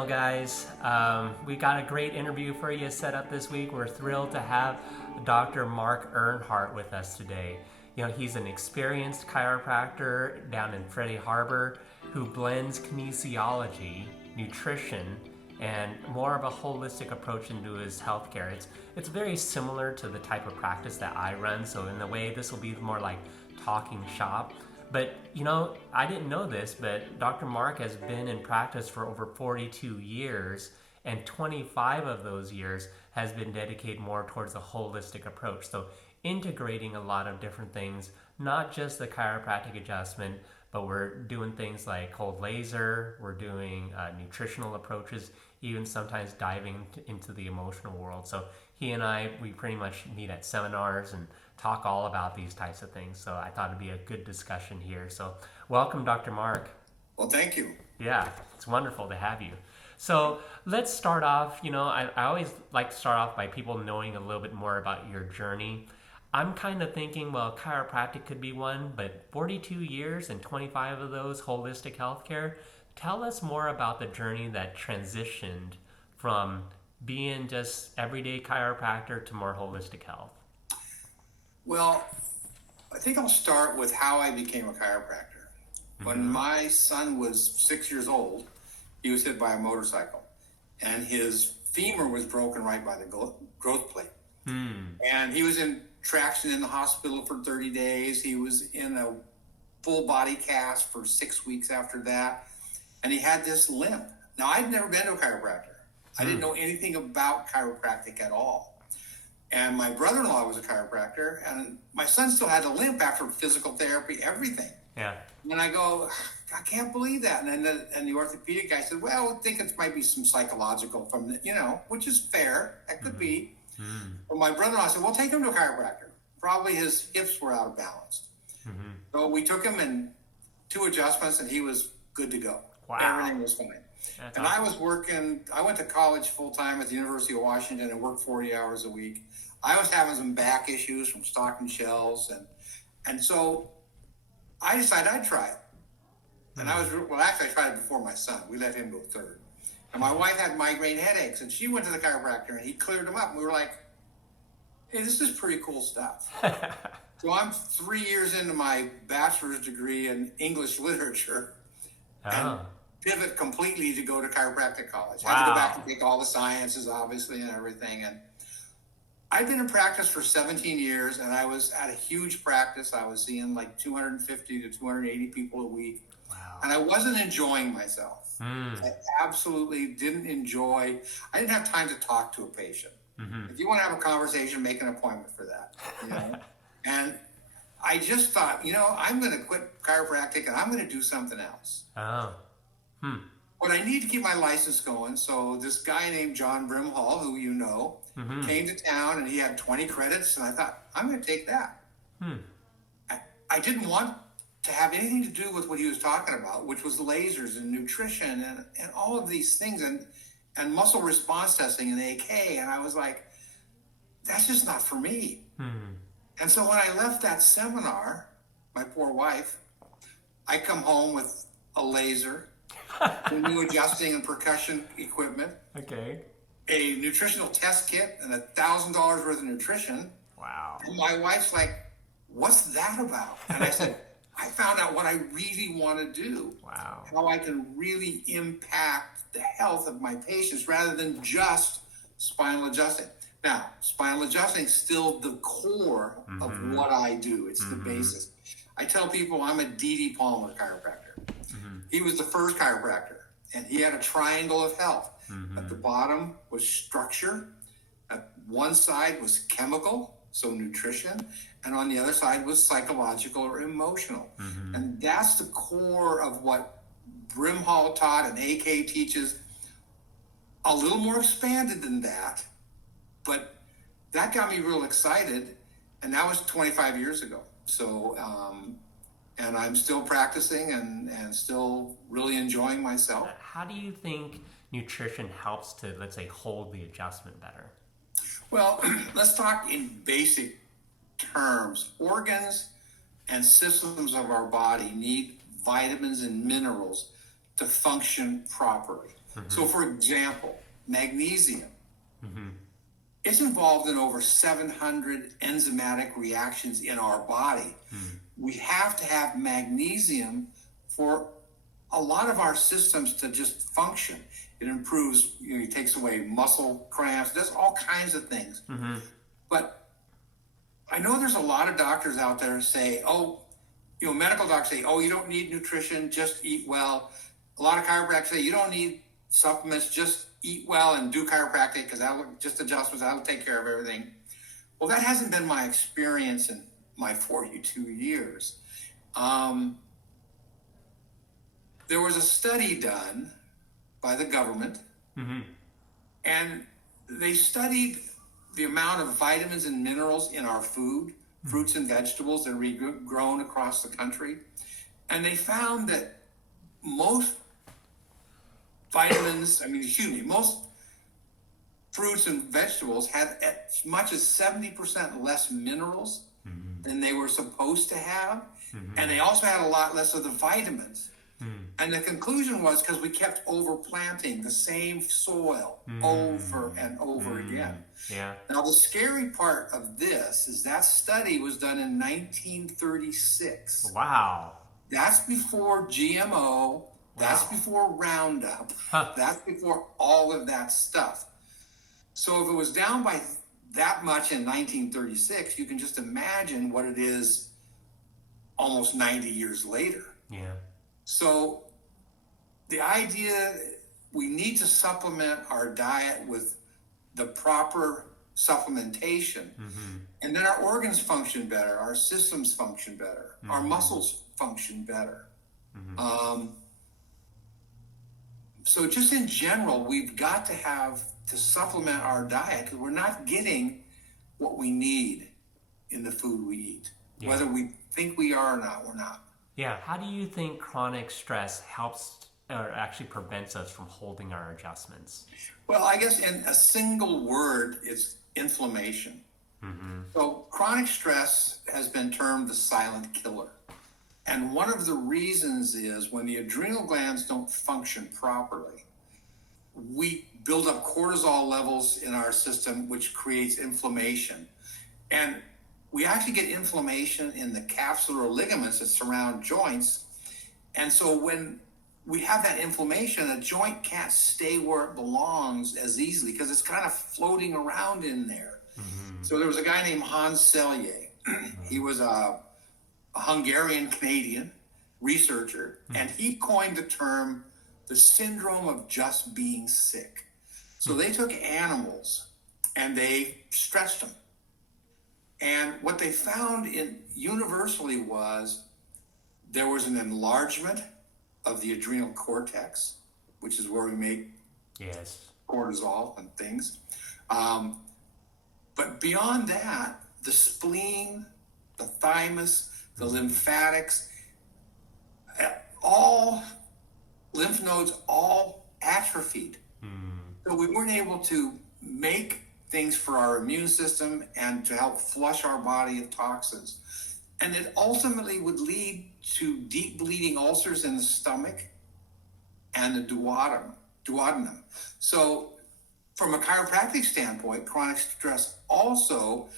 Well, guys, we got a great interview for you set up this week. We're thrilled to have Dr. Mark Earnhart with us today. He's an experienced chiropractor down in Freddie Harbor who blends kinesiology, nutrition, and more of a holistic approach into his healthcare. It's very similar to the type of practice that I run, so in a way this will be more like talking shop. But I didn't know this, but Dr. Mark has been in practice for over 42 years, and 25 of those years has been dedicated more towards a holistic approach. So integrating a lot of different things, not just the chiropractic adjustment, but we're doing things like cold laser, we're doing nutritional approaches, even sometimes diving into the emotional world. So he and we pretty much meet at seminars and talk all about these types of things. So I thought it'd be a good discussion here. So welcome, Dr. Mark. Well, thank you. Yeah, it's wonderful to have you. So let's start off, I always like to start off by people knowing a little bit more about your journey. I'm kind of thinking, well, chiropractic could be one, but 42 years and 25 of those holistic healthcare. Tell us more about the journey that transitioned from being just everyday chiropractor to more holistic health. Well, I think I'll start with how I became a chiropractor. When my son was 6 years old, he was hit by a motorcycle, and his femur was broken right by the growth plate. And he was in traction in the hospital for 30 days. He was in a full body cast for 6 weeks after that, and he had this limp. Now, I'd never been to a chiropractor. I didn't know anything about chiropractic at all. And my brother-in-law was a chiropractor, and my son still had a limp after physical therapy, everything. Yeah. And I go, I can't believe that. And then the orthopedic guy said, well, I think it might be some psychological from the, which is fair. That could be. But my brother-in-law said, well, take him to a chiropractor. Probably his hips were out of balance. So we took him and 2 adjustments, and he was good to go. Wow. Everything was fine. That's and awesome. I went to college full-time at the University of Washington and worked 40 hours a week. I was having some back issues from stocking shelves. And so I decided I'd try it. And actually I tried it before my son. We let him go third. And my wife had migraine headaches, and she went to the chiropractor, and he cleared them up. And we were like, hey, this is pretty cool stuff. So I'm 3 years into my bachelor's degree in English literature and pivot completely to go to chiropractic college. I had to go back and take all the sciences, obviously, and everything. And I'd been in practice for 17 years, and I was at a huge practice. I was seeing like 250 to 280 people a week. Wow. And I wasn't enjoying myself. I absolutely didn't enjoy. I didn't have time to talk to a patient. If you want to have a conversation, make an appointment for that. And I just thought, I'm going to quit chiropractic and I'm going to do something else. But I need to keep my license going. So this guy named John Brimhall, who you know, came to town, and he had 20 credits. And I thought, I'm going to take that. I didn't want to have anything to do with what he was talking about, which was lasers and nutrition and all of these things and muscle response testing and AK. And I was like, that's just not for me. And so when I left that seminar, my poor wife, I come home with a laser, new adjusting and percussion equipment, a nutritional test kit, and $1,000 worth of nutrition. Wow. And my wife's like, what's that about? And I said, I found out what I really want to do. Wow. How I can really impact the health of my patients rather than just spinal adjusting. Now, spinal adjusting is still the core of what I do. It's the basis. I tell people I'm a D.D. Palmer chiropractor. He was the first chiropractor, and he had a triangle of health. At the bottom was structure. At one side was chemical, so nutrition, and on the other side was psychological or emotional. And that's the core of what Brimhall taught and AK teaches. A little more expanded than that, but that got me real excited, and that was 25 years ago. So, and I'm still practicing and still really enjoying myself. How do you think nutrition helps to, let's say, hold the adjustment better? Well, let's talk in basic terms. Organs and systems of our body need vitamins and minerals to function properly. So for example, magnesium, it's involved in over 700 enzymatic reactions in our body. We have to have magnesium for a lot of our systems to just function. It improves, it takes away muscle cramps, does all kinds of things. But I know there's a lot of doctors out there who say, medical doctors say, you don't need nutrition, just eat well. A lot of chiropractors say you don't need supplements, just eat well and do chiropractic because that'll just adjustments, that'll take care of everything. Well, that hasn't been my experience in my 42 years. There was a study done by the government, and they studied the amount of vitamins and minerals in our food, fruits and vegetables that are grown across the country. And they found that most most fruits and vegetables had as much as 70% less minerals than they were supposed to have. And they also had a lot less of the vitamins. And the conclusion was because we kept overplanting the same soil over and over again. Yeah. Now, the scary part of this is that study was done in 1936. Wow. That's before GMO. That's before Roundup. That's before all of that stuff. So if it was down by that much in 1936, you can just imagine what it is almost 90 years later. Yeah. So the idea, we need to supplement our diet with the proper supplementation. And then our organs function better, our systems function better, our muscles function better. So just in general, we've got to supplement our diet because we're not getting what we need in the food we eat. Yeah. Whether we think we are or not, we're not. Yeah. How do you think chronic stress helps or actually prevents us from holding our adjustments? Well, I guess in a single word, it's inflammation. So chronic stress has been termed the silent killer. And one of the reasons is when the adrenal glands don't function properly, we build up cortisol levels in our system, which creates inflammation. And we actually get inflammation in the capsular ligaments that surround joints. And so when we have that inflammation, a joint can't stay where it belongs as easily because it's kind of floating around in there. So there was a guy named Hans Selye. He was a Hungarian-Canadian researcher, and he coined the term the syndrome of just being sick. So they took animals and they stretched them. And what they found universally was there was an enlargement of the adrenal cortex, which is where we make cortisol and things. But beyond that, the spleen, the thymus, the lymphatics, all lymph nodes, all atrophied. So we weren't able to make things for our immune system and to help flush our body of toxins. And it ultimately would lead to deep bleeding ulcers in the stomach and the duodenum. So from a chiropractic standpoint, chronic stress also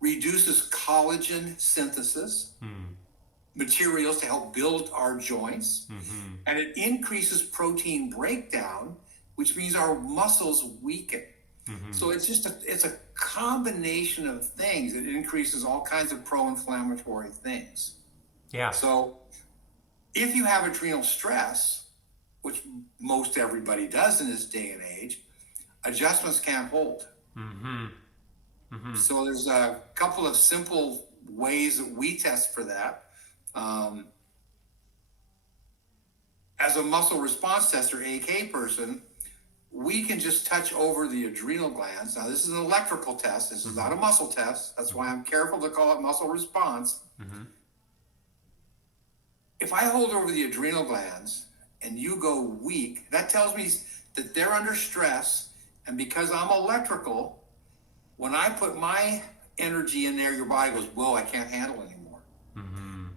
reduces collagen synthesis, materials to help build our joints, and it increases protein breakdown, which means our muscles weaken. So it's a combination of things. It increases all kinds of pro-inflammatory things. Yeah. So if you have adrenal stress, which most everybody does in this day and age, adjustments can't hold. So there's a couple of simple ways that we test for that. As a muscle response tester, AK person, we can just touch over the adrenal glands. Now, this is an electrical test. This is not a muscle test. That's why I'm careful to call it muscle response. If I hold over the adrenal glands and you go weak, that tells me that they're under stress. And because I'm electrical, when I put my energy in there, your body goes, whoa, I can't handle anymore.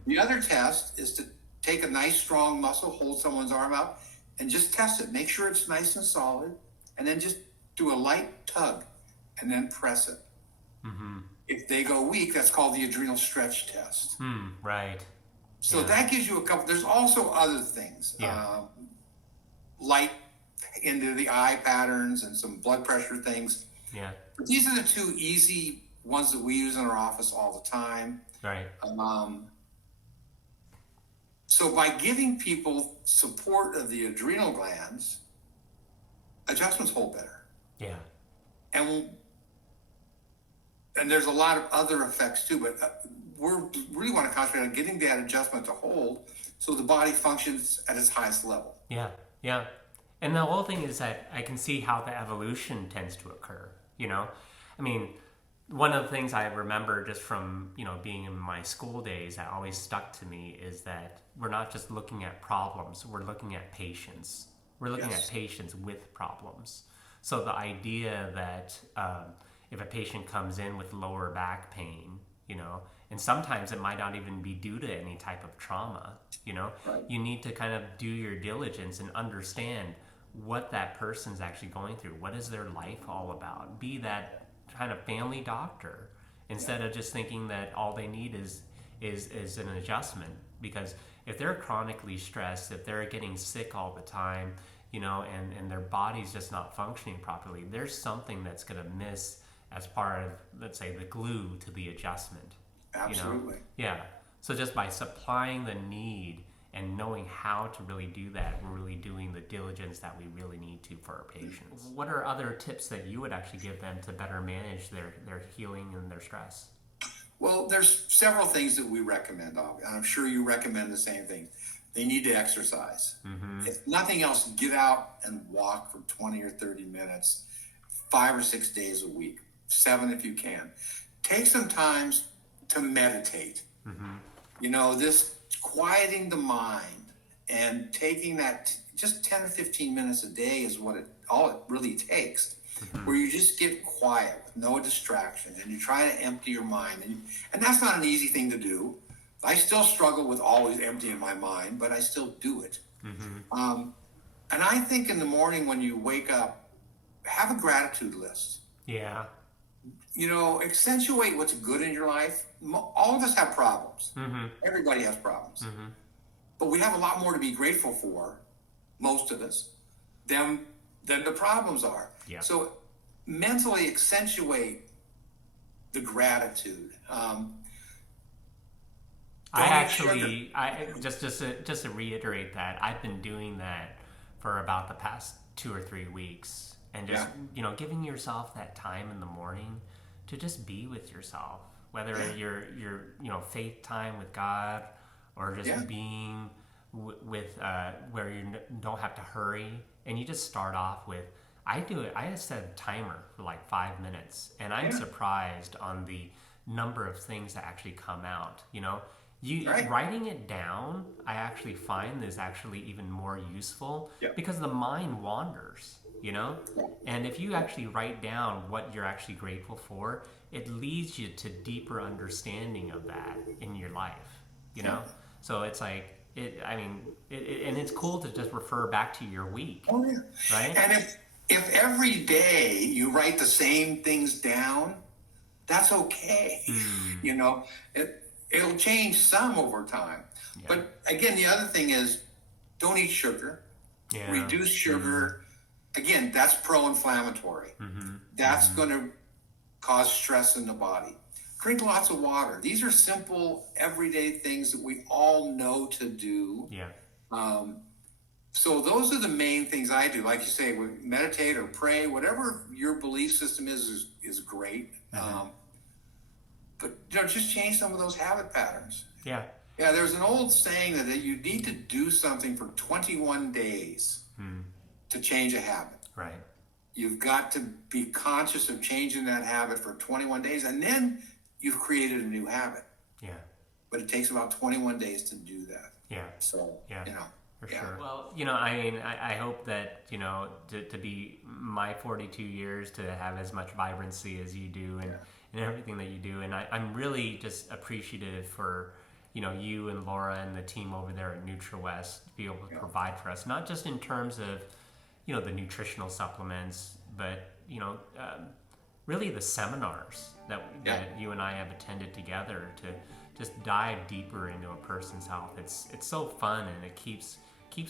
The other test is to take a nice strong muscle, hold someone's arm out, and just test it. Make sure it's nice and solid, and then just do a light tug and then press it. Mm-hmm. If they go weak, that's called the adrenal stretch test. Right. So that gives you a couple. There's also other things. Light into the eye patterns and some blood pressure things. Yeah. But these are the two easy ones that we use in our office all the time. Right. So by giving people support of the adrenal glands, adjustments hold better. Yeah. And there's a lot of other effects too, but we really want to concentrate on getting that adjustment to hold so the body functions at its highest level. Yeah, yeah. And the whole thing is that I can see how the evolution tends to occur, you know? I mean, one of the things I remember just from, being in my school days that always stuck to me is that we're not just looking at problems, we're looking at patients. We're looking at patients with problems. So the idea that if a patient comes in with lower back pain, and sometimes it might not even be due to any type of trauma, right. You need to kind of do your diligence and understand what that person's actually going through. What is their life all about? Be that kind of family doctor instead of just thinking that all they need is an adjustment. Because if they're chronically stressed, if they're getting sick all the time, and their body's just not functioning properly, there's something that's going to miss as part of, let's say, the glue to the adjustment. Absolutely. Yeah. So just by supplying the need and knowing how to really do that, we're really doing the diligence that we really need to for our patients. What are other tips that you would actually give them to better manage their healing and their stress? Well, there's several things that we recommend. I'm sure you recommend the same thing. They need to exercise. Mm-hmm. If nothing else, get out and walk for 20 or 30 minutes, 5 or 6 days a week, 7 if you can. Take some time to meditate. Mm-hmm. This quieting the mind and taking that just 10 or 15 minutes a day is all it really takes. Mm-hmm. Where you just get quiet with no distractions and you try to empty your mind. And that's not an easy thing to do. I still struggle with always emptying my mind, but I still do it. Mm-hmm. And I think in the morning when you wake up, have a gratitude list. Yeah. Accentuate what's good in your life. All of us have problems. Mm-hmm. Everybody has problems. Mm-hmm. But we have a lot more to be grateful for, most of us, than the problems are. Yeah. So mentally accentuate the gratitude. Just to reiterate that, I've been doing that for about the past 2 or 3 weeks, and just giving yourself that time in the morning to just be with yourself, whether you're faith time with God or just being with where you don't have to hurry, and you just start off with. I set a timer for like 5 minutes, and I'm surprised on the number of things that actually come out. Writing it down, I actually find is actually even more useful because the mind wanders, and if you actually write down what you're actually grateful for, it leads you to deeper understanding of that in your life, So it's like, and it's cool to just refer back to your week. Oh, yeah. Right? And if every day you write the same things down, that's okay. It'll change some over time. Yeah. But again, the other thing is don't eat sugar. Yeah. Reduce sugar. Mm-hmm. Again, that's pro-inflammatory. Mm-hmm. That's going to cause stress in the body. Drink lots of water. These are simple, everyday things that we all know to do. Yeah. So those are the main things I do. Like you say, meditate or pray, whatever your belief system is great. Mm-hmm. But just change some of those habit patterns. Yeah. Yeah, there's an old saying that you need to do something for 21 days to change a habit. Right. You've got to be conscious of changing that habit for 21 days, and then you've created a new habit. Yeah. But it takes about 21 days to do that. Yeah. So, For sure. Well, I hope that, to be my 42 years, to have as much vibrancy as you do and everything that you do. And I'm really just appreciative for you and Laura and the team over there at NutriWest be able to provide for us, not just in terms of, the nutritional supplements, but, really the seminars that you and I have attended together to just dive deeper into a person's health. It's so fun, and it keeps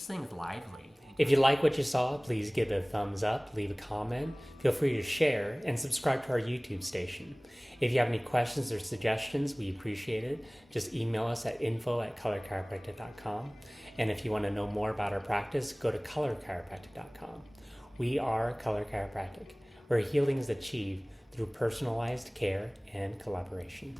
things lively. If you like what you saw, please give it a thumbs up, leave a comment, feel free to share, and subscribe to our YouTube station. If you have any questions or suggestions, we appreciate it. Just email us at info@colorchiropractic.com. And if you want to know more about our practice, go to colorchiropractic.com. We are Color Chiropractic, where healing is achieved through personalized care and collaboration.